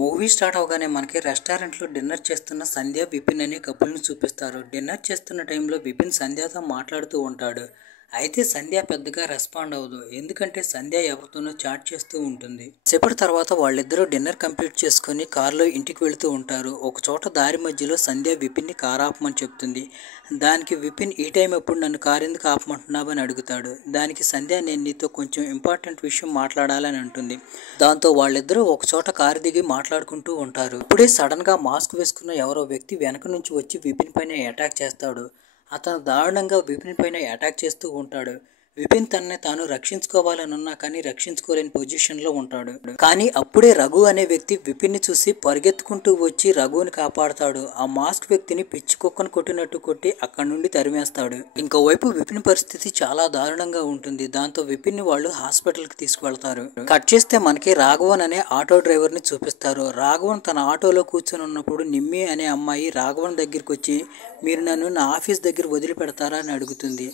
Movie start అవగానే మనకి రెస్టారెంట్లో డిన్నర్ చేస్తున్న సంధ్య విపిన్ అనే కపుల్ని చూపిస్తారు. డిన్నర్ చేస్తున్న టైంలో విపిన్ సంధ్యతో మాట్లాడుతూ ఉంటాడు. అయితే సంధ్య పెద్దగా రెస్పాండ్ అవ్వదు. ఎందుకంటే సంధ్య ఎవరితోనో చాట్ చేస్తూ ఉంటుంది. సేపటి తర్వాత వాళ్ళిద్దరూ డిన్నర్ కంప్లీట్ చేసుకుని కారులో ఇంటికి వెళుతూ ఉంటారు. ఒక చోట దారి మధ్యలో సంధ్య విపిన్ని కారు ఆపమని చెప్తుంది. దానికి విపిన్ ఈ టైం ఎప్పుడు నన్ను కారు ఎందుకు ఆపమంటున్నావు అని అడుగుతాడు. దానికి సంధ్య నేను నీతో కొంచెం ఇంపార్టెంట్ విషయం మాట్లాడాలని అంటుంది. దాంతో వాళ్ళిద్దరూ ఒక చోట కారు దిగి మాట్లాడుకుంటూ ఉంటారు. ఇప్పుడే సడన్ గా మాస్క్ వేసుకున్న ఎవరో వ్యక్తి వెనక నుంచి వచ్చి విపిన్ పైన అటాక్ చేస్తాడు. అతను దారుణంగా విపిన్ పైన అటాక్ చేస్తూ ఉంటాడు. విపిన్ తనని తాను రక్షించుకోవాలని ఉన్నా కానీ రక్షించుకోలేని పొజిషన్లో ఉంటాడు. కానీ అప్పుడే రఘు అనే వ్యక్తి విపిన్ని చూసి పరిగెత్తుకుంటూ వచ్చి రఘుని కాపాడుతాడు. ఆ మాస్క్ వ్యక్తిని పిచ్చి కుక్కను కొట్టినట్టు కొట్టి అక్కడి నుండి తరిమేస్తాడు. ఇంకోవైపు విపిన్ పరిస్థితి చాలా దారుణంగా ఉంటుంది. దాంతో విపిన్ వాళ్ళు హాస్పిటల్కి తీసుకువెళ్తారు. కట్ చేస్తే మనకి రాఘవన్ అనే ఆటో డ్రైవర్ ని చూపిస్తారు. రాఘవన్ తన ఆటోలో కూర్చొని ఉన్నప్పుడు నిమ్మి అనే అమ్మాయి రాఘవన్ దగ్గరికి వచ్చి మీరు నన్ను నా ఆఫీస్ దగ్గర వదిలిపెడతారా అని అడుగుతుంది.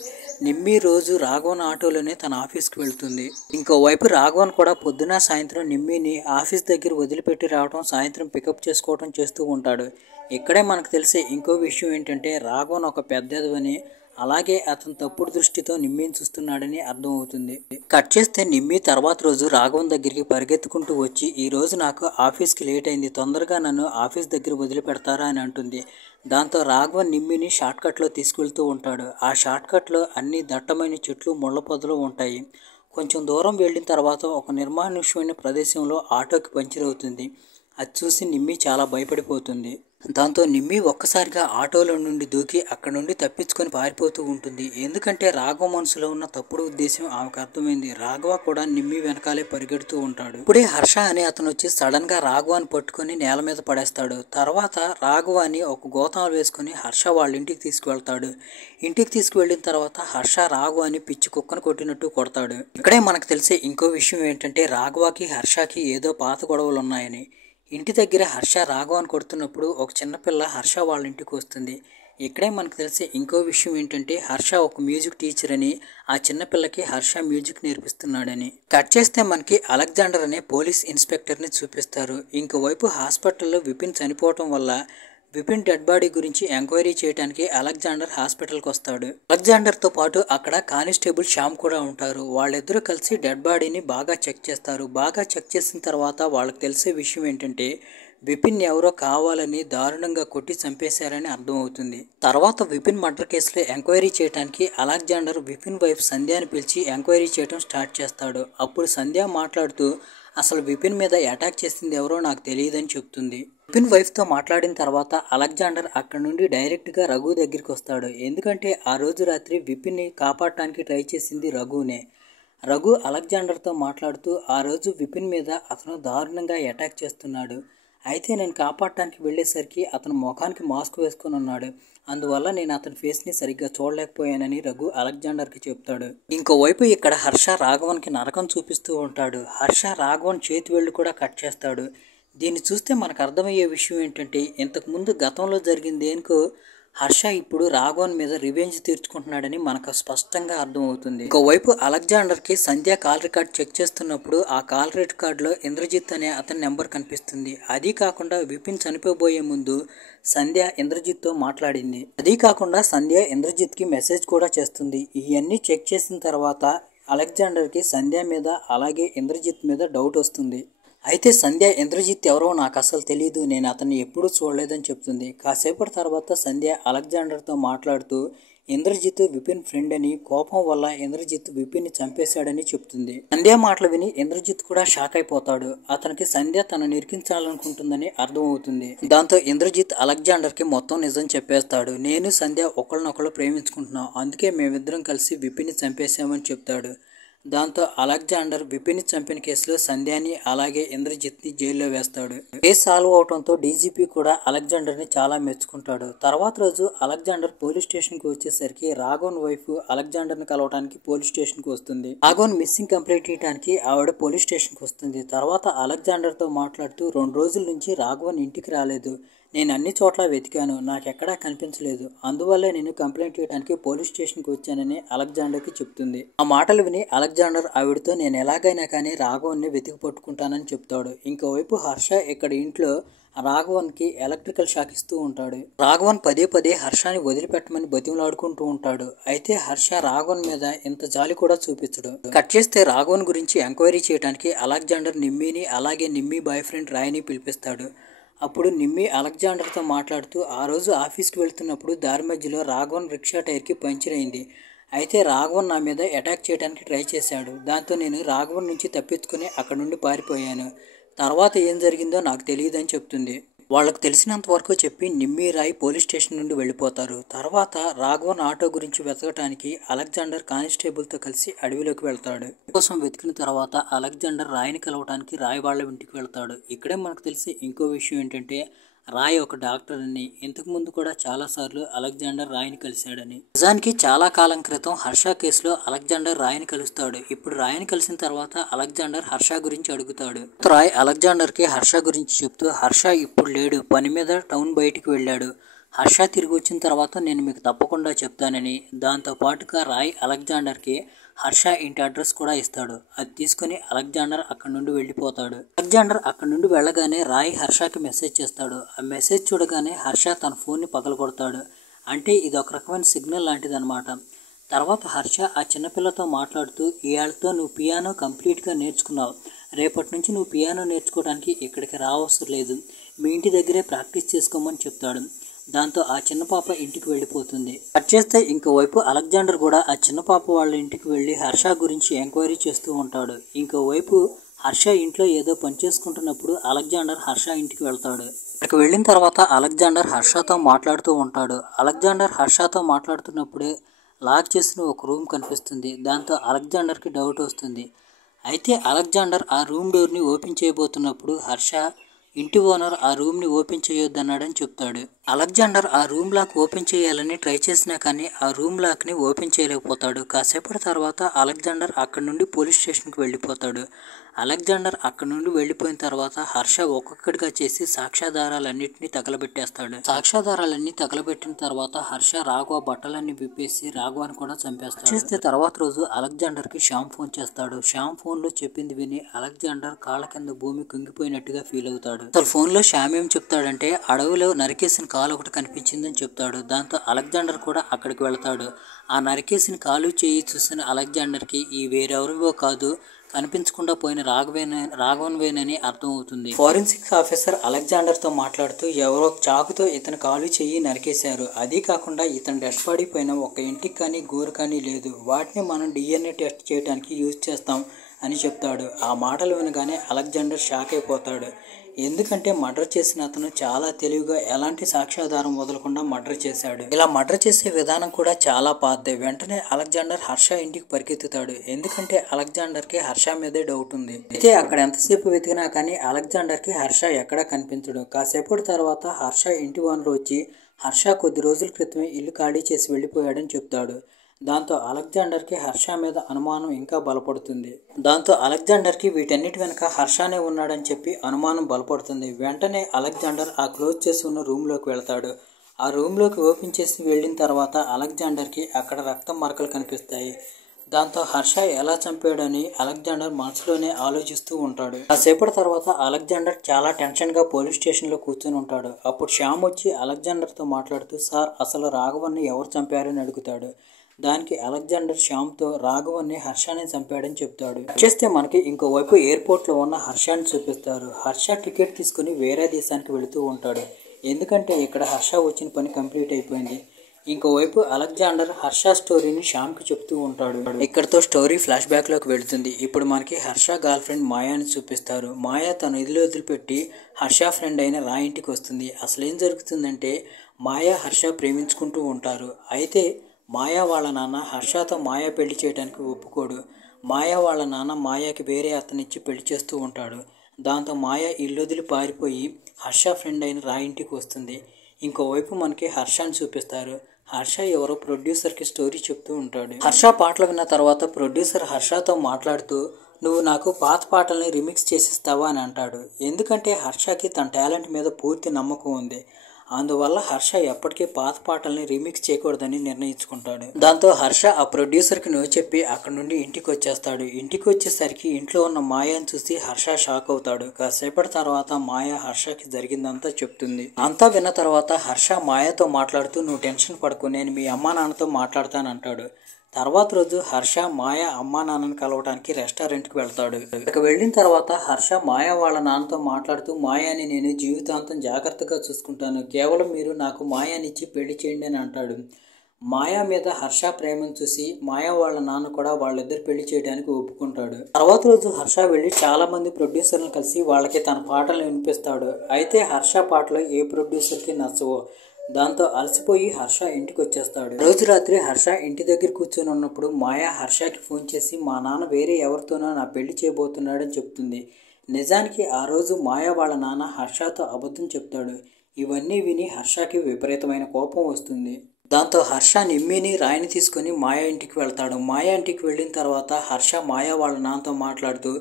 నిమ్మి రోజు రాఘవన్ ఆటోలోనే తన ఆఫీస్కి వెళ్తుంది. ఇంకోవైపు రాఘవన్ కూడా పొద్దున సాయంత్రం నిమ్మిని ఆఫీస్ దగ్గర వదిలిపెట్టి రావడం, సాయంత్రం పికప్ చేసుకోవడం చేస్తూ ఉంటాడు. ఇక్కడే మనకు తెలిసే ఇంకో విషయం ఏంటంటే రాఘవన్ ఒక పెద్దదని, అలాగే అతను తప్పుడు దృష్టితో నిమ్మిని చూస్తున్నాడని అర్థమవుతుంది. కట్ చేస్తే నిమ్మి తర్వాత రోజు రాఘవన్ దగ్గరికి పరిగెత్తుకుంటూ వచ్చి ఈ రోజు నాకు ఆఫీస్కి లేట్ అయింది, తొందరగా నన్ను ఆఫీస్ దగ్గర వదిలిపెడతారా అని అంటుంది. దాంతో రాఘవన్ నిమ్మిని షార్ట్కట్లో తీసుకెళ్తూ ఉంటాడు. ఆ షార్ట్కట్లో అన్ని దట్టమైన చెట్లు ముళ్ళ పొదలు ఉంటాయి. కొంచెం దూరం వెళ్ళిన తర్వాత ఒక నిర్మానుష్యమైన ప్రదేశంలో ఆటోకి పంచర్ అవుతుంది. అది చూసి నిమ్మి చాలా భయపడిపోతుంది. దాంతో నిమ్మి ఒక్కసారిగా ఆటోలో నుండి దూకి అక్కడ నుండి తప్పించుకొని పారిపోతూ ఉంటుంది. ఎందుకంటే రాఘవ మనసులో ఉన్న తప్పుడు ఉద్దేశం ఆమెకు అర్థమైంది. రాఘవ కూడా నిమ్మి వెనకాలే పరిగెడుతూ ఉంటాడు. ఇప్పుడే హర్ష అనే అతను వచ్చి సడన్ గా రాఘవాన్ని పట్టుకొని నేల మీద పడేస్తాడు. తర్వాత రాఘవాన్ని ఒక గోతాలు వేసుకుని హర్ష వాళ్ళ ఇంటికి తీసుకువెళ్తాడు. ఇంటికి తీసుకువెళ్ళిన తర్వాత హర్ష రాఘవాన్ని పిచ్చి కుక్కను కొట్టినట్టు కొడతాడు. ఇక్కడే మనకు తెలిసే ఇంకో విషయం ఏంటంటే రాఘవకి హర్షకి ఏదో పాత గొడవలు ఉన్నాయని. ఇంటి దగ్గర హర్ష రాఘవాన్ని కొడుతున్నప్పుడు ఒక చిన్నపిల్ల హర్ష వాళ్ళ ఇంటికి వస్తుంది. ఇక్కడే మనకు తెలిసే ఇంకో విషయం ఏంటంటే హర్ష ఒక మ్యూజిక్ టీచర్ అని, ఆ చిన్నపిల్లకి హర్ష మ్యూజిక్ నేర్పిస్తున్నాడని. కట్ చేస్తే మనకి అలెగ్జాండర్ అనే పోలీస్ ఇన్స్పెక్టర్ని చూపిస్తారు. ఇంకోవైపు హాస్పిటల్లో విపిన్ చనిపోవటం వల్ల విపిన్ డెడ్ బాడీ గురించి ఎంక్వైరీ చేయడానికి అలెగ్జాండర్ హాస్పిటల్కి వస్తాడు. అలెగ్జాండర్తో పాటు అక్కడ కానిస్టేబుల్ శ్యామ్ కూడా ఉంటారు. వాళ్ళిద్దరూ కలిసి డెడ్ బాడీని బాగా చెక్ చేస్తారు. బాగా చెక్ చేసిన తర్వాత వాళ్ళకి తెలిసే విషయం ఏంటంటే విపిన్ ఎవరో కావాలని దారుణంగా కొట్టి చంపేశారని అర్థమవుతుంది. తర్వాత విపిన్ మర్డర్ కేసులో ఎంక్వైరీ చేయడానికి అలెగ్జాండర్ విపిన్ వైఫ్ సంధ్యాని పిలిచి ఎంక్వైరీ చేయడం స్టార్ట్ చేస్తాడు. అప్పుడు సంధ్య మాట్లాడుతూ అసలు విపిన్ మీద అటాక్ చేసింది ఎవరో నాకు తెలియదని చెప్తుంది. విపిన్ వైఫ్తో మాట్లాడిన తర్వాత అలెగ్జాండర్ అక్కడ నుండి డైరెక్ట్గా రఘు దగ్గరికి వస్తాడు. ఎందుకంటే ఆ రోజు రాత్రి విపిన్ని కాపాడటానికి ట్రై చేసింది రఘునే. రఘు అలెగ్జాండర్తో మాట్లాడుతూ ఆ రోజు విపిన్ మీద అతను దారుణంగా అటాక్ చేస్తున్నాడు. అయితే నేను కాపాడటానికి వెళ్ళేసరికి అతను ముఖానికి మాస్క్ వేసుకొని ఉన్నాడు. అందువల్ల నేను అతని ఫేస్ని సరిగ్గా చూడలేకపోయానని రఘు అలెగ్జాండర్కి చెప్తాడు. ఇంకోవైపు ఇక్కడ హర్ష రాఘవన్కి నరకం చూపిస్తూ ఉంటాడు. హర్ష రాఘవన్ చేతి వేళ్ళు కూడా కట్ చేస్తాడు. దీన్ని చూస్తే మనకు అర్థమయ్యే విషయం ఏంటంటే ఇంతకుముందు గతంలో జరిగింది దేనికో హర్ష ఇప్పుడు రాఘవన్ మీద రివెంజ్ తీర్చుకుంటున్నాడని మనకు స్పష్టంగా అర్థమవుతుంది. ఇంకోవైపు అలెగ్జాండర్కి సంధ్య కాల్ రికార్డ్ చెక్ చేస్తున్నప్పుడు ఆ కాల్ రికార్డులో ఇంద్రజిత్ అనే అతని నెంబర్ కనిపిస్తుంది. అది కాకుండా విపిన్ చనిపోబోయే ముందు సంధ్య ఇంద్రజిత్తో మాట్లాడింది. అది కాకుండా సంధ్య ఇంద్రజిత్కి మెసేజ్ కూడా చేస్తుంది. ఇవన్నీ చెక్ చేసిన తర్వాత అలెగ్జాండర్కి సంధ్య మీద అలాగే ఇంద్రజిత్ మీద డౌట్ వస్తుంది. అయితే సంధ్య ఇంద్రజిత్ ఎవరో నాకు అసలు తెలియదు, నేను అతన్ని ఎప్పుడూ చూడలేదని చెప్తుంది. కాసేపటి తర్వాత సంధ్య అలెగ్జాండర్తో మాట్లాడుతూ ఇంద్రజిత్ విపిన్ ఫ్రెండ్ అని, కోపం వల్ల ఇంద్రజిత్ విపిన్ని చంపేశాడని చెప్తుంది. సంధ్య మాటలు విని ఇంద్రజిత్ కూడా షాక్ అయిపోతాడు. అతనికి సంధ్య తనను ఇరికించాలనుకుంటుందని అర్థమవుతుంది. దాంతో ఇంద్రజిత్ అలెగ్జాండర్కి మొత్తం నిజం చెప్పేస్తాడు. నేను సంధ్య ఒకళ్ళనొకళ్ళు ప్రేమించుకుంటున్నాం, అందుకే మేమిద్దరం కలిసి విపిన్ని చంపేశామని చెప్తాడు. దాంతో అలెగ్జాండర్ విపిన్ చంపిన కేసులో సంధ్యాని అలాగే ఇంద్రజిత్ని జైల్లో వేస్తాడు. కేసు సాల్వ్ అవడంతో డీజీపీ కూడా అలెగ్జాండర్ని చాలా మెచ్చుకుంటాడు. తర్వాత రోజు అలెగ్జాండర్ పోలీస్ స్టేషన్కి వచ్చేసరికి రాఘవన్ వైఫ్ అలెగ్జాండర్ని కలవడానికి పోలీస్ స్టేషన్కి వస్తుంది. రాఘవన్ మిస్సింగ్ కంప్లైంట్ ఇవ్వడానికి ఆవిడ పోలీస్ స్టేషన్కి వస్తుంది. తర్వాత అలెగ్జాండర్తో మాట్లాడుతూ 2 రోజుల నుంచి రాఘవన్ ఇంటికి రాలేదు, నేను అన్ని చోట్ల వెతికాను, నాకెక్కడా కనిపించలేదు. అందువల్లే నేను కంప్లైంట్ చేయడానికి పోలీస్ స్టేషన్కి వచ్చానని అలెగ్జాండర్కి చెప్తుంది. ఆ మాటలు విని అలెగ్జాండర్ ఆవిడతో నేను ఎలాగైనా కానీ రాఘవన్ని వెతికి పట్టుకుంటానని చెప్తాడు. ఇంకోవైపు హర్ష ఇక్కడ ఇంట్లో రాఘవన్కి ఎలక్ట్రికల్ షాక్ ఇస్తూ ఉంటాడు. రాఘవన్ పదే పదే హర్షని వదిలిపెట్టమని బతిమలాడుకుంటూ ఉంటాడు. అయితే హర్ష రాఘవన్ మీద ఇంత జాలి కూడా చూపించడు. కట్ చేస్తే రాఘవన్ గురించి ఎంక్వైరీ చేయడానికి అలెగ్జాండర్ నిమ్మిని అలాగే నిమ్మి బాయ్ ఫ్రెండ్ రాయ్ని పిలిపిస్తాడు. అప్పుడు నిమ్మి అలెగ్జాండర్తో మాట్లాడుతూ ఆ రోజు ఆఫీస్కి వెళ్తున్నప్పుడు దారి మధ్యలో రాఘవన్ రిక్షా టైర్కి పంచర్ అయింది. అయితే రాఘవన్ నా మీద అటాక్ చేయడానికి ట్రై చేశాడు. దాంతో నేను రాఘవన్ నుంచి తప్పించుకుని అక్కడ నుండి పారిపోయాను. తర్వాత ఏం జరిగిందో నాకు తెలియదని చెప్తుంది. వాళ్ళకు తెలిసినంత వరకు చెప్పి నిమ్మి రాయ్ పోలీస్ స్టేషన్ నుండి వెళ్ళిపోతారు. తర్వాత రాఘవన్ ఆటో గురించి వెతకడానికి అలెగ్జాండర్ కానిస్టేబుల్తో కలిసి అడవిలోకి వెళ్తాడు. కోసం వెతికిన తర్వాత అలెగ్జాండర్ రాయ్ని కలవడానికి రాయ్ వాళ్ళ ఇంటికి వెళ్తాడు. ఇక్కడే మనకు తెలిసే ఇంకో విషయం ఏంటంటే రాయ్ ఒక డాక్టర్ అని, ఇంతకు ముందు కూడా చాలాసార్లు అలెగ్జాండర్ రాయ్ని కలిశాడని. నిజానికి చాలా కాలం క్రితం హర్ష కేసులో అలెగ్జాండర్ రాయ్ని కలుస్తాడు. ఇప్పుడు రాయ్ని కలిసిన తర్వాత అలెగ్జాండర్ హర్ష గురించి అడుగుతాడు. రాయ్ అలెగ్జాండర్కి హర్ష గురించి చెప్తూ హర్ష ఇప్పుడు లేడు, పని మీద టౌన్ బయటికి వెళ్ళాడు. హర్ష తిరిగి వచ్చిన తర్వాత నేను మీకు తప్పకుండా చెప్తానని, దాంతో పాటుగా రాయ్ అలెగ్జాండర్కి హర్ష ఇంటి అడ్రస్ కూడా ఇస్తాడు. అది తీసుకుని అలెగ్జాండర్ అక్కడి నుండి వెళ్ళిపోతాడు. అలెగ్జాండర్ అక్కడి నుండి వెళ్ళగానే రాయ్ హర్షకి మెసేజ్ చేస్తాడు. ఆ మెసేజ్ చూడగానే హర్ష తన ఫోన్ని పగలగొడతాడు. అంటే ఇది ఒక రకమైన సిగ్నల్ లాంటిది అనమాట. తర్వాత హర్ష ఆ చిన్నపిల్లతో మాట్లాడుతూ ఇవాళతో నువ్వు పియానో కంప్లీట్గా నేర్చుకున్నావు, రేపటి నుంచి నువ్వు పియానో నేర్చుకోవడానికి ఇక్కడికి రావసరం లేదు, మీ ఇంటి దగ్గరే ప్రాక్టీస్ చేసుకోమని చెప్తాడు. దాంతో ఆ చిన్న పాప ఇంటికి వెళ్ళిపోతుంది. కట్ చేస్తే ఇంకోవైపు అలెగ్జాండర్ కూడా ఆ చిన్న పాప వాళ్ళ ఇంటికి వెళ్ళి హర్ష గురించి ఎంక్వైరీ చేస్తూ ఉంటాడు. ఇంకోవైపు హర్ష ఇంట్లో ఏదో పని చేసుకుంటున్నప్పుడు అలెగ్జాండర్ హర్ష ఇంటికి వెళ్తాడు. అక్కడికి వెళ్ళిన తర్వాత అలెగ్జాండర్ హర్షతో మాట్లాడుతూ ఉంటాడు. అలెగ్జాండర్ హర్షతో మాట్లాడుతున్నప్పుడే లాక్ చేసిన ఒక రూమ్ కనిపిస్తుంది. దాంతో అలెగ్జాండర్కి డౌట్ వస్తుంది. అయితే అలెగ్జాండర్ ఆ రూమ్ డోర్ని ఓపెన్ చేయబోతున్నప్పుడు హర్ష ఇంటి ఓనర్ ఆ రూమ్ని ఓపెన్ చేయొద్దన్నాడని చెప్తాడు. అలెగ్జాండర్ ఆ రూమ్ లాక్ ఓపెన్ చేయాలని ట్రై చేసినా కానీ ఆ రూమ్ లాక్ని ఓపెన్ చేయలేకపోతాడు. కాసేపటి తర్వాత అలెగ్జాండర్ అక్కడి నుండి పోలీస్ స్టేషన్కి వెళ్ళిపోతాడు. అలెగ్జాండర్ అక్కడి నుండి వెళ్ళిపోయిన తర్వాత హర్ష ఒక్కొక్కటిగా చేసి సాక్ష్యాధారాలన్నింటినీ తగలబెట్టేస్తాడు. సాక్ష్యాధారాలన్నీ తగలబెట్టిన తర్వాత హర్ష రాఘవ బట్టలన్నీ విప్పేసి రాఘవాన్ని కూడా చంపేస్తాడు. చేస్తే తర్వాత రోజు అలెగ్జాండర్కి శ్యామ్ ఫోన్ చేస్తాడు. శ్యామ్ ఫోన్లో చెప్పింది విని అలెగ్జాండర్ కాళ్ళ కింద భూమి కుంగిపోయినట్టుగా ఫీల్ అవుతాడు. అసలు ఫోన్లో శ్యామ్ ఏం చెప్తాడంటే అడవిలో నరికేసిన కాలు ఒకటి కనిపించిందని చెప్తాడు. దాంతో అలెగ్జాండర్ కూడా అక్కడికి వెళ్తాడు. ఆ నరికేసిన కాలు చేయి చూసిన అలెగ్జాండర్కి ఈ వేరెవరివో కాదు, కనిపించకుండా పోయిన రాఘవన్వేనని అర్థమవుతుంది. ఫోరెన్సిక్ ఆఫీసర్ అలెగ్జాండర్తో మాట్లాడుతూ ఎవరో చాకుతో ఇతని కాలు చెయ్యి నరికేశారు, అదీ కాకుండా ఇతని డెడ్ బాడీ పైన ఒక ఇంటికి కానీ గోరు కానీ లేదు, వాటిని మనం DNA టెస్ట్ చేయడానికి యూజ్ చేస్తాం అని చెప్తాడు. ఆ మాటలు వినగానే అలెగ్జాండర్ షాక్ అయిపోతాడు. ఎందుకంటే మర్డర్ చేసిన అతను చాలా తెలివిగా ఎలాంటి సాక్ష్యాధారం వదలకుండా మర్డర్ చేశాడు. ఇలా మర్డర్ చేసే విధానం కూడా చాలా పాతదే. వెంటనే అలెగ్జాండర్ హర్ష ఇంటికి పరిగెత్తుతాడు. ఎందుకంటే అలెగ్జాండర్కి హర్ష మీదే డౌట్ ఉంది. అయితే అక్కడ ఎంతసేపు వెతికినా కానీ అలెగ్జాండర్కి హర్ష ఎక్కడా కనిపించడు. కాసేపటి తర్వాత హర్ష ఇంటి ఓనర్ వచ్చి హర్ష కొద్ది రోజుల క్రితమే ఇల్లు ఖాళీ చేసి వెళ్ళిపోయాడని చెప్తాడు. దాంతో అలెగ్జాండర్కి హర్ష మీద అనుమానం ఇంకా బలపడుతుంది. దాంతో అలెగ్జాండర్కి వీటన్నిటి వెనక హర్షనే ఉన్నాడని చెప్పి అనుమానం బలపడుతుంది. వెంటనే అలెగ్జాండర్ ఆ క్లోజ్ చేసి ఉన్న రూమ్లోకి వెళ్తాడు. ఆ రూమ్లోకి ఓపెన్ చేసి వెళ్ళిన తర్వాత అలెగ్జాండర్కి అక్కడ రక్తం మరకలు కనిపిస్తాయి. దాంతో హర్ష ఎలా చంపాడని అలెగ్జాండర్ మనసులోనే ఆలోచిస్తూ ఉంటాడు. కాసేపటి తర్వాత అలెగ్జాండర్ చాలా టెన్షన్గా పోలీస్ స్టేషన్లో కూర్చొని ఉంటాడు. అప్పుడు శ్యామ్ వచ్చి అలెగ్జాండర్తో మాట్లాడుతూ సార్ అసలు రాఘవన్ని ఎవరు చంపారని అడుగుతాడు. దానికి అలెగ్జాండర్ శ్యామ్తో రాఘవన్ని హర్షనే చంపాడని చెప్తాడు. చేస్తే మనకి ఇంకోవైపు ఎయిర్పోర్ట్లో ఉన్న హర్షని చూపిస్తారు. హర్ష టికెట్ తీసుకుని వేరే దేశానికి వెళుతూ ఉంటాడు. ఎందుకంటే ఇక్కడ హర్ష వచ్చిన పని కంప్లీట్ అయిపోయింది. ఇంకోవైపు అలెగ్జాండర్ హర్ష స్టోరీని శ్యామ్కి చెప్తూ ఉంటాడు. ఇక్కడతో స్టోరీ ఫ్లాష్ బ్యాక్లోకి వెళుతుంది. ఇప్పుడు మనకి హర్ష గర్ల్ ఫ్రెండ్ మాయాని చూపిస్తారు. మాయా తన ఇల్లు వదిలిపెట్టి హర్ష ఫ్రెండ్ అయిన రా ఇంటికి వస్తుంది. అసలు ఏం జరుగుతుందంటే మాయా హర్ష ప్రేమించుకుంటూ ఉంటారు. అయితే మాయా వాళ్ళ నాన్న హర్షతో మాయా పెళ్లి చేయడానికి ఒప్పుకోడు. మాయా వాళ్ళ నాన్న మాయాకి వేరే అతనిచ్చి పెళ్లి చేస్తూ ఉంటాడు. దాంతో మాయా ఇల్లొదిలి పారిపోయి హర్ష ఫ్రెండ్ అయిన రా ఇంటికి వస్తుంది. ఇంకోవైపు మనకి హర్షని చూపిస్తారు. హర్ష ఎవరో ప్రొడ్యూసర్కి స్టోరీ చెప్తూ ఉంటాడు. హర్ష పాటలు విన్న తర్వాత ప్రొడ్యూసర్ హర్షతో మాట్లాడుతూ నువ్వు నాకు పాత పాటల్ని రీమిక్స్ చేసిస్తావా అని అంటాడు. ఎందుకంటే హర్షకి తన టాలెంట్ మీద పూర్తి నమ్మకం ఉంది. అందువల్ల హర్ష ఎప్పటికీ పాత పాటల్ని రీమిక్స్ చేయకూడదని నిర్ణయించుకుంటాడు. దాంతో హర్ష ఆ ప్రొడ్యూసర్కి నో చెప్పి అక్కడి నుండి ఇంటికి వచ్చేస్తాడు. ఇంటికి వచ్చేసరికి ఇంట్లో ఉన్న మాయని చూసి హర్ష షాక్ అవుతాడు. కాసేపటి తర్వాత మాయ హర్షకి జరిగిందంతా చెప్తుంది. అంతా విన్న తర్వాత హర్ష మాయతో మాట్లాడుతూ, నువ్వు టెన్షన్ పడకు, నేను మీ అమ్మా నాన్నతో మాట్లాడతానంటాడు. తర్వాత రోజు హర్ష మాయ అమ్మా నాన్నని కలవడానికి రెస్టారెంట్కి వెళ్తాడు. ఇక వెళ్ళిన తర్వాత హర్ష మాయ వాళ్ళ నాన్నతో మాట్లాడుతూ, మాయాని నేను జీవితాంతం జాగ్రత్తగా చూసుకుంటాను, కేవలం మీరు నాకు మాయానిచ్చి పెళ్లి చేయండి అని అంటాడు. మాయా మీద హర్ష ప్రేమను చూసి మాయా వాళ్ళ నాన్న కూడా వాళ్ళిద్దరు పెళ్లి చేయడానికి ఒప్పుకుంటాడు. తర్వాత రోజు హర్ష వెళ్ళి చాలా మంది ప్రొడ్యూసర్లను కలిసి వాళ్ళకి తన పాటలు వినిపిస్తాడు. అయితే హర్ష పాటలు ఏ ప్రొడ్యూసర్కి నచ్చవో. దాంతో అలసిపోయి హర్ష ఇంటికి వచ్చేస్తాడు. రోజు రాత్రి హర్ష ఇంటి దగ్గర కూర్చొని ఉన్నప్పుడు మాయా హర్షకి ఫోన్ చేసి, మా నాన్న వేరే ఎవరితోనో నా పెళ్లి చేయబోతున్నాడని చెప్తుంది. నిజానికి ఆ రోజు మాయా వాళ్ళ నాన్న హర్షతో అబద్ధం చెప్తాడు. ఇవన్నీ విని హర్షకి విపరీతమైన కోపం వస్తుంది. దాంతో హర్ష నిమ్మిని రాయిని తీసుకొని మాయా ఇంటికి వెళ్తాడు. మాయా ఇంటికి వెళ్ళిన తర్వాత హర్ష మాయా వాళ్ళ నాన్నతో మాట్లాడుతూ,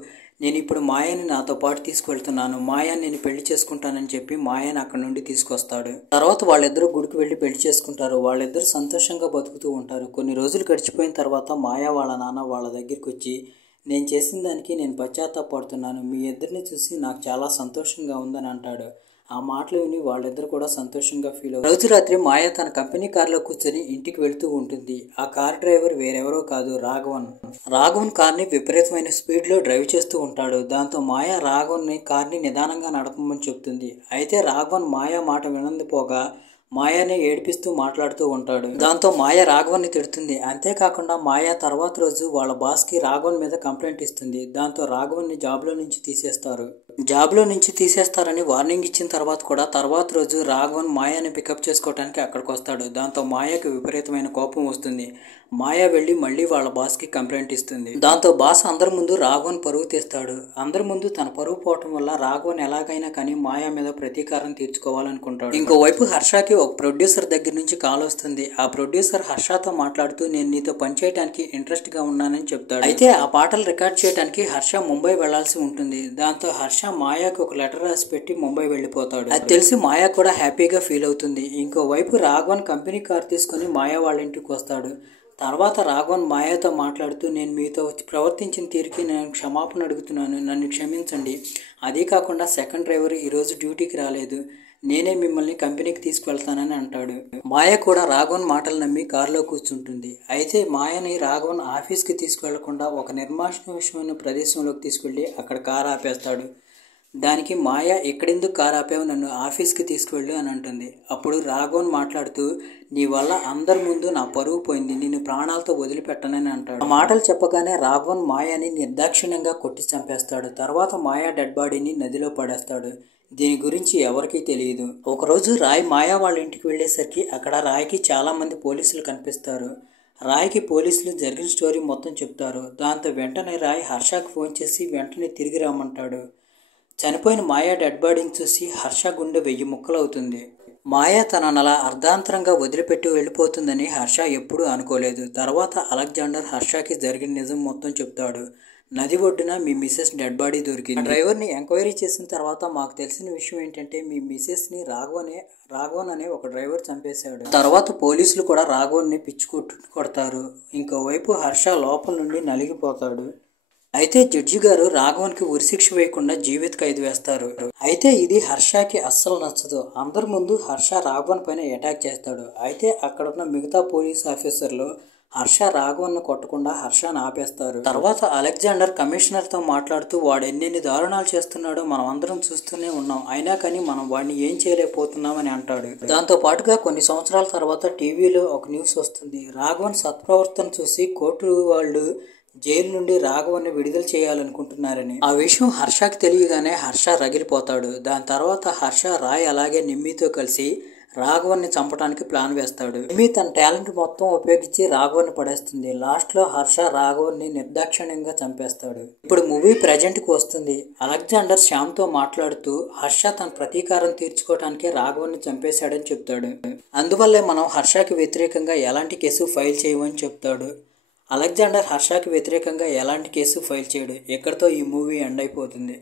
నేను ఇప్పుడు మాయాని నాతో పాటు తీసుకువెళ్తున్నాను, మాయాని నేను పెళ్లి చేసుకుంటానని చెప్పి మాయాని అక్కడి నుండి తీసుకొస్తాడు. తర్వాత వాళ్ళిద్దరూ గుడికి వెళ్ళి పెళ్లి చేసుకుంటారు. వాళ్ళిద్దరూ సంతోషంగా బతుకుతూ ఉంటారు. కొన్ని రోజులు గడిచిపోయిన తర్వాత మాయా వాళ్ళ నాన్న వాళ్ళ దగ్గరికి వచ్చి, నేను చేసిన దానికి నేను పశ్చాత్తాపడుతున్నాను, మీ ఇద్దరిని చూసి నాకు చాలా సంతోషంగా ఉందని అంటాడు. ఆ మాటలు విని వాళ్ళిద్దరు కూడా సంతోషంగా ఫీల్ అవుతారు. రోజు రాత్రి మాయ తన కంపెనీ కార్లో కూర్చొని ఇంటికి వెళ్తూ ఉంటుంది. ఆ కార్ డ్రైవర్ వేరెవరో కాదు, రాఘవన్ కార్ని విపరీతమైన స్పీడ్లో డ్రైవ్ చేస్తూ ఉంటాడు. దాంతో మాయ రాఘవన్ని కార్ని నిదానంగా నడపమని చెప్తుంది. అయితే రాఘవన్ మాయ మాట వినందిపోగా మాయాని ఏడిపిస్తూ మాట్లాడుతూ ఉంటాడు. దాంతో మాయ రాఘవన్ని తిడుతుంది. అంతేకాకుండా మాయ తర్వాత రోజు వాళ్ళ బాస్కి రాఘవన్ మీద కంప్లైంట్ ఇస్తుంది. దాంతో రాఘవన్ని జాబ్లో నుంచి తీసేస్తారని వార్నింగ్ ఇచ్చిన తర్వాత కూడా తర్వాత రోజు రాఘవన్ మాయాని పికప్ చేసుకోవడానికి అక్కడికి వస్తాడు. దాంతో మాయకు విపరీతమైన కోపం వస్తుంది. మాయ వెళ్ళి మళ్ళీ వాళ్ళ బాస్కి కంప్లైంట్ ఇస్తుంది. దాంతో బాస్ అందరి ముందు రాఘవన్ పరువు తీస్తాడు. అందరి ముందు తన పరువు పోవటం వల్ల రాఘవన్ ఎలాగైనా కానీ మాయ మీద ప్రతీకారం తీర్చుకోవాలనుకుంటాడు. ఇంకోవైపు హర్షకి ఒక ప్రొడ్యూసర్ దగ్గర నుంచి కాల్ వస్తుంది. ఆ ప్రొడ్యూసర్ హర్షతో మాట్లాడుతూ, నేను నీతో పనిచేయడానికి ఇంట్రెస్ట్ గా ఉన్నానని చెప్తాడు. అయితే ఆ పాటలు రికార్డ్ చేయడానికి హర్ష ముంబై వెళ్లాల్సి ఉంటుంది. దాంతో హర్ష మాయాకి ఒక లెటర్ రాసి పెట్టి ముంబై వెళ్ళిపోతాడు. అది తెలిసి మాయా కూడా హ్యాపీగా ఫీల్ అవుతుంది. ఇంకోవైపు రాఘవన్ కంపెనీ కార్ తీసుకుని మాయా వాళ్ళ ఇంటికి వస్తాడు. తర్వాత రాఘవన్ మాయాతో మాట్లాడుతూ, నేను మీతో ప్రవర్తించిన తీరుకి నేను క్షమాపణ అడుగుతున్నాను, నన్ను క్షమించండి. అదే కాకుండా సెకండ్ డ్రైవర్ ఈరోజు డ్యూటీకి రాలేదు, నేనే మిమ్మల్ని కంపెనీకి తీసుకువెళ్తానని అంటాడు. మాయ కూడా రాఘవన్ మాటలు నమ్మి కారులో కూర్చుంటుంది. అయితే మాయని రాఘవన్ ఆఫీస్కి తీసుకువెళ్లకుండా ఒక నిర్మానుష్యమైన ప్రదేశంలోకి తీసుకెళ్లి అక్కడ కారు ఆపేస్తాడు. దానికి మాయ, ఎక్కడెందుకు కారు ఆపావు, నన్ను ఆఫీస్కి తీసుకువెళ్ళు అని అంటుంది. అప్పుడు రాఘవన్ మాట్లాడుతూ, నీ వల్ల అందరి ముందు నా పరువు పోయింది, నిన్ను ప్రాణాలతో వదిలిపెట్టనని అంటాడు. ఆ మాటలు చెప్పగానే రాఘవన్ మాయాని నిర్దాక్షిణ్యంగా కొట్టి చంపేస్తాడు. తర్వాత మాయా డెడ్ బాడీని నదిలో పడేస్తాడు. దీని గురించి ఎవరికీ తెలియదు. ఒకరోజు రాయ్ మాయా వాళ్ళ ఇంటికి వెళ్ళేసరికి అక్కడ రాయ్కి చాలా మంది పోలీసులు కనిపిస్తారు. రాయ్కి పోలీసులు జరిగిన స్టోరీ మొత్తం చెప్తారు. దాంతో వెంటనే రాయ్ హర్షకు ఫోన్ చేసి వెంటనే తిరిగి రామంటాడు. చనిపోయిన మాయా డెడ్ బాడీని చూసి హర్ష గుండె 1000 ముక్కలవుతుంది. మాయా తనను అలా అర్ధాంతరంగా వదిలిపెట్టి వెళ్ళిపోతుందని హర్ష ఎప్పుడూ అనుకోలేదు. తర్వాత అలెగ్జాండర్ హర్షకి జరిగిన నిజం మొత్తం చెప్తాడు. నది ఒడ్డున మీ మిసెస్ డెడ్ బాడీ దొరికింది. డ్రైవర్ని ఎంక్వైరీ చేసిన తర్వాత మాకు తెలిసిన విషయం ఏంటంటే మీ మిసెస్ని రాఘవన్ అనే ఒక డ్రైవర్ చంపేశాడు. తర్వాత పోలీసులు కూడా రాఘవన్ని పిచ్చి కొడతారు. ఇంకోవైపు హర్ష లోపల నుండి నలిగిపోతాడు. అయితే జడ్జి గారు రాఘవన్కి ఉరిశిక్ష వేయకుండా జీవిత ఖైదు వేస్తారు. అయితే ఇది హర్షకి అస్సలు నచ్చదు. అందరి ముందు హర్ష రాఘవన్ పైన అటాక్ చేస్తాడు. అయితే అక్కడున్న మిగతా పోలీస్ ఆఫీసర్లు హర్ష రాఘవన్ను కొట్టకుండా హర్షను ఆపేస్తారు. తర్వాత అలెగ్జాండర్ కమిషనర్తో మాట్లాడుతూ, వాడు ఎన్నెన్ని దారుణాలు చేస్తున్నాడో మనం అందరం చూస్తూనే ఉన్నాం, అయినా కానీ మనం వాడిని ఏం చేయలేకపోతున్నామని అంటాడు. దాంతో పాటుగా కొన్ని సంవత్సరాల తర్వాత టీవీలో ఒక న్యూస్ వస్తుంది. రాఘవన్ సత్ప్రవర్తన చూసి కోర్టు వాళ్ళు జైలు నుండి రాఘవన్ని విడుదల చేయాలనుకుంటున్నారని. ఆ విషయం హర్షకి తెలియగానే హర్ష రగిలిపోతాడు. దాని తర్వాత హర్ష రాయ్ అలాగే నిమ్మితో కలిసి రాఘవన్ని చంపడానికి ప్లాన్ వేస్తాడు. నిమ్మి తన టాలెంట్ మొత్తం ఉపయోగించి రాఘవన్ని పడేస్తుంది. లాస్ట్లో హర్ష రాఘవన్ని నిర్దాక్షిణ్యంగా చంపేస్తాడు. ఇప్పుడు మూవీ ప్రెజెంట్కి వస్తుంది. అలెగ్జాండర్ శ్యామ్తో మాట్లాడుతూ హర్ష తన ప్రతీకారం తీర్చుకోవడానికే రాఘవన్ని చంపేశాడని చెప్తాడు. అందువల్లే మనం హర్షకి వ్యతిరేకంగా ఎలాంటి కేసు ఫైల్ చేయమని చెప్తాడు. అలెగ్జాండర్ హర్షకి వ్యతిరేకంగా ఎలాంటి కేసు ఫైల్ చేయడు. ఇక్కడితో ఈ మూవీ ఎండ్ అయిపోతుంది.